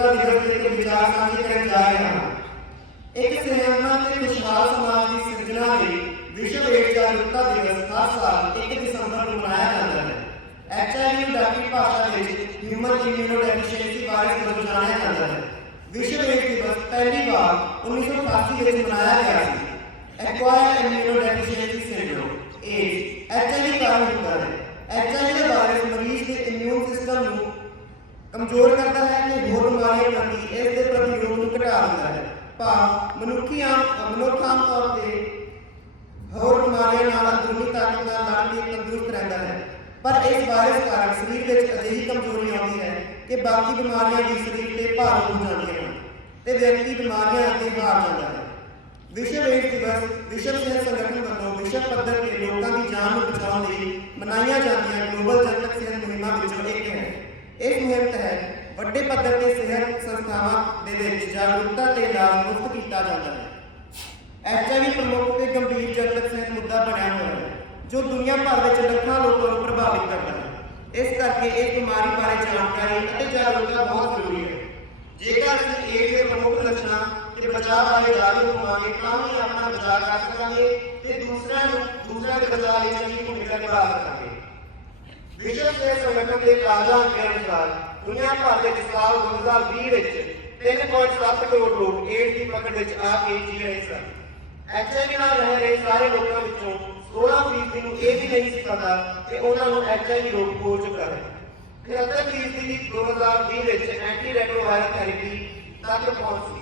ਜਾਗਰੂਕਤਾ ਦਿਵਸ ਦੇ ਉੱਤੇ ਵਿਚਾਰ ਸਾਂਝੇ ਕਰਨ ਜਾ ਰਹੇ ਹਾਂ ਇੱਕ ਸਿਹਤਮੰਦ ਤੇ ਖੁਸ਼ਹਾਲ ਸਮਾਜ ਦੀ ਸਿਰਜਣਾ ਲਈ ਵਿਸ਼ਵ ਏਡਜ਼ ਜਾਗਰੂਕਤਾ ਦਿਵਸ ਹਰ ਸਾਲ 1 ਦਸੰਬਰ ਨੂੰ ਮਨਾਇਆ ਜਾਂਦਾ ਹੈ। ਐਚਆਈਵੀ ਨੂੰ ਡਾਕਟਰੀ ਭਾਸ਼ਾ ਵਿੱਚ ਹਿਊਮਨ ਇਮਿਊਨੋ ਡੈਫੀਸ਼ੀਐਂਸੀ ਵਾਇਰਸ ਵਜੋਂ ਜਾਣਿਆ ਜਾਂਦਾ ਹੈ। ਵਿਸ਼ਵ ਏਡਜ਼ ਦਿਵਸ ਪਹਿਲੀ ਵਾਰ 1988 ਵਿੱਚ ਮਨਾਇਆ ਗਿਆ ਸੀ। Acquired immunodeficiency syndrome AIDS HIV ਕਾਰਨ ਹੁੰਦਾ ਹੈ। ਐਚਆਈਵੀ ਦਾ ਵਾਇਰਸ ਮਰੀਜ਼ ਦੇ ਇਮਿਊਨ ਸਿਸਟਮ ਨੂੰ ਕਮਜ਼ੋਰ ਕਰਦਾ ਹੈ ਤੇ ਹੋਰ ਬਿਮਾਰੀਆਂ ਪ੍ਰਤੀ ਇਸ ਦੇ ਪ੍ਰਤੀਰੋਧ ਨੂੰ ਘਟਾ ਦਿੰਦਾ ਹੈ। ਭਾਵ ਮਨੁੱਖੀ ਆਮ ਮਨੁੱਖ ਤੌਰ ਤੇ ਹੋਰ ਬਿਮਾਰੀਆਂ ਨਾਲ ਅੰਦਰੂਨੀ ਤਾਕਤ ਨਾਲ ਲੜ ਕੇ ਤੰਦਰੁਸਤ ਰਹਿੰਦਾ ਹੈ। ਪਰ ਇਸ ਵਾਇਰਸ ਕਾਰਨ ਸਰੀਰ ਵਿੱਚ ਅਜਿਹੀ ਕਮਜ਼ੋਰੀ ਆਉਂਦੀ ਹੈ ਕਿ ਬਾਕੀ ਬਿਮਾਰੀਆਂ ਵੀ ਸਰੀਰ ਤੇ ਭਾਰੂ ਹੋ ਜਾਂਦੀਆਂ ਹਨ ਤੇ ਵਿਅਕਤੀ ਬਿਮਾਰੀਆਂ ਅਤੇ ਹਾਰ ਜਾਂਦਾ ਹੈ। ਵਿਸ਼ਵ ਏਡਜ਼ ਦਿਵਸ, ਵਿਸ਼ਵ ਸਿਹਤ ਸੰਗਠਨ ਵੱਲੋਂ ਵਿਸ਼ਵ ਪੱਧਰ ਤੇ ਲੋਕਾਂ ਦੀ ਜਾਨ ਨੂੰ ਬਚਾਉਣ ਲਈ ਮਨਾਈਆਂ ਜਾਂਦੀਆਂ ਗਲੋਬਲ ਜਨਤਕ ਸਿਹਤ ਮੁਹਿੰਮਾਂ ਵਿੱਚੋਂ ਇੱਕ ਹੈ ਇਸ ਮੁਹਿੰਮ ਤਹਿਤ ਵੱਡੇ ਪੱਧਰ ਤੇ ਸਿਹਤ ਸੰਸਥਾਵਾਂ ਦੇ ਵਿੱਚ ਜਾਗਰੂਕਤਾ ਤੇ ਇਲਾਜ ਮੁਫਤ ਕੀਤਾ ਜਾਂਦਾ ਹੈ। ਐਚਆਈਵੀ ਪ੍ਰਮੁੱਖ ਤੇ ਗੰਭੀਰ ਜਨਤਕ ਸਿਹਤ ਮੁੱਦਾ ਬਣਿਆ ਹੋਇਆ ਹੈ, ਜੋ ਦੁਨੀਆ ਭਰ ਵਿੱਚ ਲੱਖਾਂ ਲੋਕਾਂ ਨੂੰ ਪ੍ਰਭਾਵਿਤ ਕਰਦਾ ਹੈ। ਇਸ ਕਰਕੇ ਇਸ ਬਿਮਾਰੀ ਬਾਰੇ ਜਾਣਕਾਰੀ ਅਤੇ ਜਾਗਰੂਕਤਾ ਬਹੁਤ ਜ਼ਰੂਰੀ ਹੈ। ਜੇਕਰ ਅਸੀਂ ਏਡਜ਼ ਦੇ ਪ੍ਰਮੁੱਖ ਲੱਛਣਾਂ ਤੇ ਬਚਾਅ ਬਾਰੇ ਜਾਗਰੂਕ ਹੋਵਾਂਗੇ, ਤਾਂ ਹੀ ਆਪਣਾ ਬਚਾਅ ਕਰ ਸਕਾਂਗੇ ਤੇ ਦੂਸਰਿਆਂ ਨੂੰ ਦੂਸਰਿਆਂ ਦੇ ਬਚਾਅ ਲਈ ਚੰਗੀ ਭੂਮਿਕਾ ਨਿਭਾ ਸਕਾਂਗੇ। ਵਿਸ਼ਵ ਸਿਹਤ ਸੰਗਠਨ ਦੇ ਤਾਜ਼ਾ ਅਨੁਸਾਰ ਦੁਨੀਆ ਭਰ ਵਿੱਚ ਸਾਲ 2020 ਵਿੱਚ 3.7 ਕਰੋੜ ਲੋਕ ਏਡਜ਼ ਦੀ ਪਕੜ ਵਿੱਚ ਆ ਕੇ ਜੀ ਰਹੇ ਸਨ। ਐਚਆਈਵੀ ਨਾਲ ਰਹਿ ਰਹੇ ਸਾਰੇ ਲੋਕਾਂ ਵਿੱਚੋਂ 16% ਨੂੰ ਇਹ ਵੀ ਨਹੀਂ ਸੀ ਪਤਾ ਕਿ ਉਹਨਾਂ ਨੂੰ ਐਚਆਈਵੀ ਰੋਗ ਹੋ ਚੁੱਕਾ ਹੈ 73% ਦੀ 2020 ਵਿੱਚ ਐਂਟੀ ਰੈਟਰੋਵਾਇਰਲ ਥੈਰੇਪੀ ਤੱਕ ਪਹੁੰਚ ਸੀ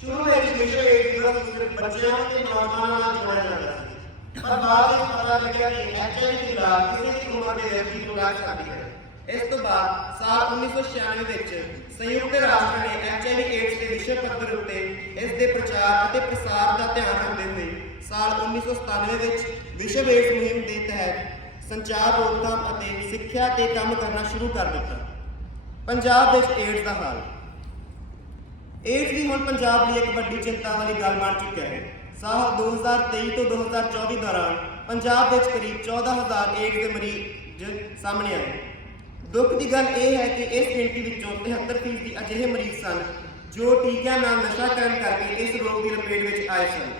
ਸ਼ੁਰੂ ਵਿੱਚ ਵਿਸ਼ਵ ਏਡਜ਼ ਦਿਵਸ ਬੱਚਿਆਂ ਤੇ ਨੌਜਵਾਨਾਂ ਨਾਲ ਜੋੜਿਆ ਜਾਂਦਾ ਸੀ। ਪਰ ਬਾਅਦ ਵਿੱਚ ਪਤਾ ਲੱਗਿਆ ਕਿ ਐਚਆਈਵੀ ਦੀ ਲਾਗ ਕਿਸੇ ਵੀ ਉਮਰ ਦੇ ਵਿਅਕਤੀ ਨੂੰ ਲੱਗ ਸਕਦੀ ਹੈ ਇਸ ਤੋਂ ਬਾਅਦ ਸਾਲ 1996 ਵਿੱਚ ਸੰਯੁਕਤ ਰਾਸ਼ਟਰ ਨੇ ਐਚਆਈਵੀ ਏਡਜ਼ ਦੇ ਵਿਸ਼ਵ ਪੱਧਰ ਉੱਤੇ ਇਸ ਦੇ ਪ੍ਰਚਾਰ ਅਤੇ ਪ੍ਰਸਾਰ ਦਾ ਧਿਆਨ ਰੱਖਦੇ ਹੋਏ ਸਾਲ 1997 ਵਿੱਚ ਵਿਸ਼ਵ ਏਡਜ਼ ਮੁਹਿੰਮ ਦੇ ਤਹਿਤ ਸੰਚਾਰ ਰੋਕਥਾਮ ਅਤੇ ਸਿੱਖਿਆ ਤੇ ਕੰਮ ਕਰਨਾ ਸ਼ੁਰੂ ਕਰ ਦਿੱਤਾ। ਪੰਜਾਬ ਵਿੱਚ ਏਡਜ਼ ਦਾ ਹਾਲ। ਏਡਜ਼ ਵੀ ਹੁਣ ਪੰਜਾਬ ਲਈ ਇੱਕ ਵੱਡੀ ਚਿੰਤਾ ਵਾਲੀ ਗੱਲ ਬਣ ਚੁੱਕਿਆ ਹੈ। ਸਾਲ 2023 ਤੋਂ 2024 ਦੌਰਾਨ ਪੰਜਾਬ ਵਿੱਚ ਕਰੀਬ 14000 ਏਡਜ਼ ਦੇ ਮਰੀਜ਼ ਸਾਹਮਣੇ ਆਏ। ਦੁੱਖ ਦੀ ਗੱਲ ਇਹ ਹੈ ਕਿ ਇਸ ਗਿਣਤੀ ਵਿੱਚੋਂ 73% ਅਜਿਹੇ ਮਰੀਜ਼ ਸਨ ਜੋ ਟੀਕਿਆਂ ਨਾਲ ਨਸ਼ਾ ਕਰਨ ਕਰਕੇ ਇਸ ਰੋਗ ਦੀ ਲਪੇਟ ਵਿੱਚ ਆਏ ਸਨ।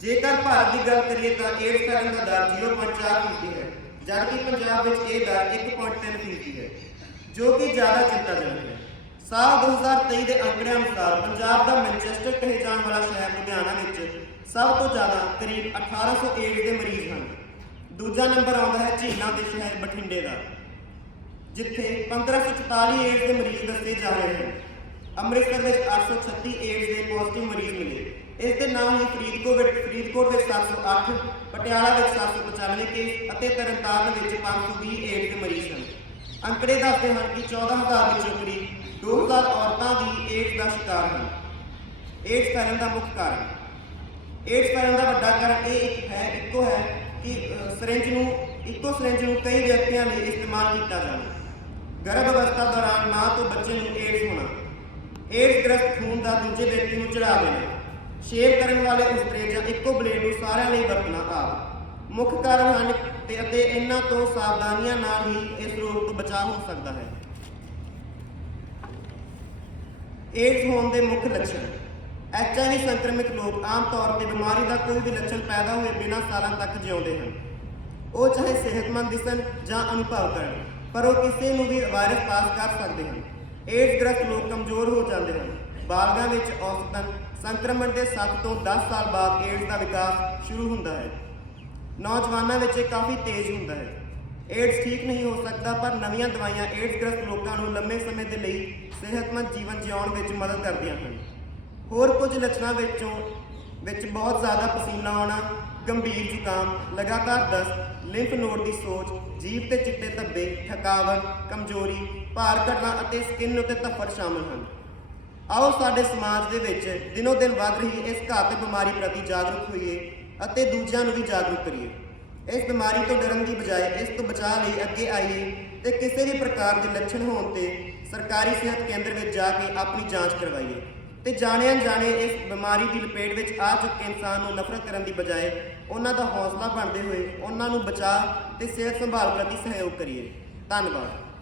ਜੇਕਰ ਭਾਰਤ ਦੀ ਗੱਲ ਕਰੀਏ ਤਾਂ ਏਡਜ਼ ਫੈਲਣ ਦਾ ਦਰ 0.4% ਹੈ, ਜਦਕਿ ਪੰਜਾਬ ਵਿੱਚ ਇਹ ਦਰ 1.3% ਹੈ, ਜੋ ਕਿ ਜ਼ਿਆਦਾ ਚਿੰਤਾਜਨਕ ਹੈ। ਸਾਲ 2023 ਦੇ ਅੰਕੜਿਆਂ ਅਨੁਸਾਰ ਪੰਜਾਬ ਦਾ ਮੈਨਚੈਸਟਰ ਕਹੇ ਜਾਣ ਵਾਲਾ ਸ਼ਹਿਰ ਲੁਧਿਆਣਾ ਵਿੱਚ ਸਭ ਤੋਂ ਜ਼ਿਆਦਾ ਕਰੀਬ 1800 ਏਡ ਦੇ ਮਰੀਜ਼ ਹਨ। ਦੂਜਾ ਨੰਬਰ ਆਉਂਦਾ ਹੈ ਝੀਲਾਂ ਦੇ ਸ਼ਹਿਰ ਬਠਿੰਡੇ ਦਾ, ਜਿੱਥੇ 1544 ਏਡਜ਼ ਦੇ ਮਰੀਜ਼ ਦੱਸੇ ਜਾ ਰਹੇ ਹਨ। ਅੰਮ੍ਰਿਤਸਰ ਵਿੱਚ 836 ਏਡਜ਼ ਦੇ ਪੋਜ਼ਿਟਿਵ ਮਰੀਜ਼ ਮਿਲੇ। ਇਸ ਦੇ ਨਾਲ ਹੀ ਫਰੀਦਕੋਟ ਵਿੱਚ ਫਰੀਦਕੋਟ ਵਿੱਚ 708 ਪਟਿਆਲਾ ਵਿੱਚ 795 ਕੇਸ ਅਤੇ ਤਰਨਤਾਰਨ ਵਿੱਚ 520 ਏਡਜ਼ ਦੇ ਮਰੀਜ਼ ਹਨ। ਅੰਕੜੇ ਦੱਸਦੇ ਹਨ ਕਿ 14000 ਵਿੱਚੋਂ ਕਰੀਬ 2000 ਔਰਤਾਂ ਵੀ ਏਡਜ਼ ਦਾ ਸ਼ਿਕਾਰ ਹਨ ਏਡਜ਼ ਫੈਲਣ ਦਾ ਮੁੱਖ ਕਾਰਨ। ਏਡਜ਼ ਫੈਲਣ ਦਾ ਵੱਡਾ ਕਾਰਨ ਇਹ ਇੱਕ ਹੈ ਇੱਕੋ ਹੈ ਕਿ ਅ, ਸਿਰਿੰਜ ਨੂੰ ਇੱਕੋ ਸਿਰਿੰਜ ਨੂੰ ਕਈ ਵਿਅਕਤੀਆਂ ਲਈ ਇਸਤੇਮਾਲ ਕੀਤਾ ਜਾਂਦਾ ਗਰਭ ਅਵਸਥਾ ਦੌਰਾਨ ਮਾਂ ਤੋਂ ਬੱਚੇ ਨੂੰ ਏਡਜ਼ ਹੋਣਾ। ਏਡਜ਼ ਗ੍ਰਸਤ ਖੂਨ ਦਾ ਦੂਜੇ ਵਿਅਕਤੀ ਨੂੰ ਚੜਾ ਦੇਣਾ। ਸ਼ੇਵ ਕਰਨ ਵਾਲੇ ਉਸਤਰੇ ਜਾਂ ਇੱਕੋ ਬਲੇਡ ਨੂੰ ਸਾਰਿਆਂ ਲਈ ਵਰਤਣਾ ਆਦਿ। ਮੁੱਖ ਕਾਰਨ ਹਨ ਤੇ ਅਤੇ ਇਹਨਾਂ ਤੋਂ ਸਾਵਧਾਨੀਆਂ ਨਾਲ ਹੀ ਇਸ ਰੋਗ ਤੋਂ ਬਚਾਅ ਹੋ ਸਕਦਾ ਹੈ। ਏਡਜ਼ ਹੋਣ ਦੇ ਮੁੱਖ ਲੱਛਣ। ਐਚਆਈਵੀ ਸੰਕਰਮਿਤ ਲੋਕ ਆਮ ਤੌਰ ਤੇ ਬਿਮਾਰੀ ਦਾ ਕੋਈ ਵੀ ਲੱਛਣ ਪੈਦਾ ਹੋਏ ਬਿਨਾਂ ਸਾਲਾਂ ਤੱਕ ਜਿਉਂਦੇ ਹਨ। ਉਹ ਚਾਹੇ ਸਿਹਤਮੰਦ ਦਿਸਣ ਜਾਂ ਅਨੁਭਵ ਕਰਨ, ਪਰ ਉਹ ਕਿਸੇ ਨੂੰ ਵੀ ਵਾਇਰਸ ਪਾਸ ਕਰ ਸਕਦੇ ਹਨ। ਏਡਜ਼ ਗ੍ਰਸਤ ਲੋਕ ਕਮਜ਼ੋਰ ਹੋ ਜਾਂਦੇ ਹਨ। ਬਾਲਗਾਂ ਵਿੱਚ ਔਸਤਨ, ਸੰਕਰਮਣ ਦੇ 7 ਤੋਂ 10 ਸਾਲ ਬਾਅਦ ਏਡਜ਼ ਦਾ ਵਿਕਾਸ ਸ਼ੁਰੂ ਹੁੰਦਾ ਹੈ। ਨੌਜਵਾਨਾਂ ਵਿੱਚ ਇਹ ਕਾਫੀ ਤੇਜ਼ ਹੁੰਦਾ ਹੈ। ਏਡਸ ਠੀਕ ਨਹੀਂ ਹੋ ਸਕਦਾ, ਪਰ ਨਵੀਆਂ ਦਵਾਈਆਂ ਏਡਸ ਗ੍ਰਸਤ ਲੋਕਾਂ ਨੂੰ ਲੰਮੇ ਸਮੇਂ ਦੇ ਲਈ ਸਿਹਤਮੰਦ ਜੀਵਨ ਜਿਉਣ ਵਿੱਚ ਮਦਦ ਕਰਦੀਆਂ ਹਨ। ਹੋਰ ਕੁਝ ਲੱਛਣਾਂ ਵਿੱਚੋਂ ਵਿੱਚ ਬਹੁਤ ਜ਼ਿਆਦਾ ਪਸੀਨਾ ਆਉਣਾ, ਗੰਭੀਰ ਜ਼ੁਕਾਮ, ਲਗਾਤਾਰ ਦਸਤ, ਲਿੰਫ ਨੋਡ ਦੀ ਸੋਜ, ਜੀਭ ਤੇ ਚਿੱਟੇ ਧੱਬੇ, ਥਕਾਵਟ, ਕਮਜ਼ੋਰੀ, ਭਾਰ ਘਟਣਾ ਅਤੇ ਸਕਿਨ ਉੱਤੇ ਧੱਫੜ ਸ਼ਾਮਲ ਹਨ। ਆਓ ਸਾਡੇ ਸਮਾਜ ਦੇ ਵਿੱਚ ਦਿਨੋ ਦਿਨ ਵੱਧ ਰਹੀ ਇਸ ਘਾਤਕ ਬਿਮਾਰੀ ਪ੍ਰਤੀ ਜਾਗਰੂਕ ਹੋਈਏ ਅਤੇ ਦੂਜਿਆਂ ਨੂੰ ਵੀ ਜਾਗਰੂਕ ਕਰੀਏ। ਇਸ ਬਿਮਾਰੀ ਤੋਂ ਡਰਨ ਦੀ ਬਜਾਏ ਇਸ ਤੋਂ ਬਚਾਅ ਲਈ ਅੱਗੇ ਆਈਏ ਤੇ ਕਿਸੇ ਵੀ ਪ੍ਰਕਾਰ ਦੇ ਲੱਛਣ ਹੋਣ ਤੇ ਸਰਕਾਰੀ ਸਿਹਤ ਕੇਂਦਰ ਵਿੱਚ ਜਾ ਕੇ ਆਪਣੀ ਜਾਂਚ ਕਰਵਾਈਏ। ਤੇ ਜਾਣੇ ਇਸ ਬਿਮਾਰੀ ਦੀ ਲਪੇਟ ਵਿੱਚ ਆ ਚੁੱਕੇ ਇਨਸਾਨ ਨੂੰ ਨਫ਼ਰਤ ਕਰਨ ਦੀ ਬਜਾਏ ਉਹਨਾਂ ਦਾ ਹੌਸਲਾ ਬਣਦੇ ਹੋਏ ਉਹਨਾਂ ਨੂੰ ਬਚਾਅ ਤੇ ਸਿਹਤ ਸੰਭਾਲ ਪ੍ਰਤੀ ਸਹਿਯੋਗ ਕਰੀਏ। ਧੰਨਵਾਦ।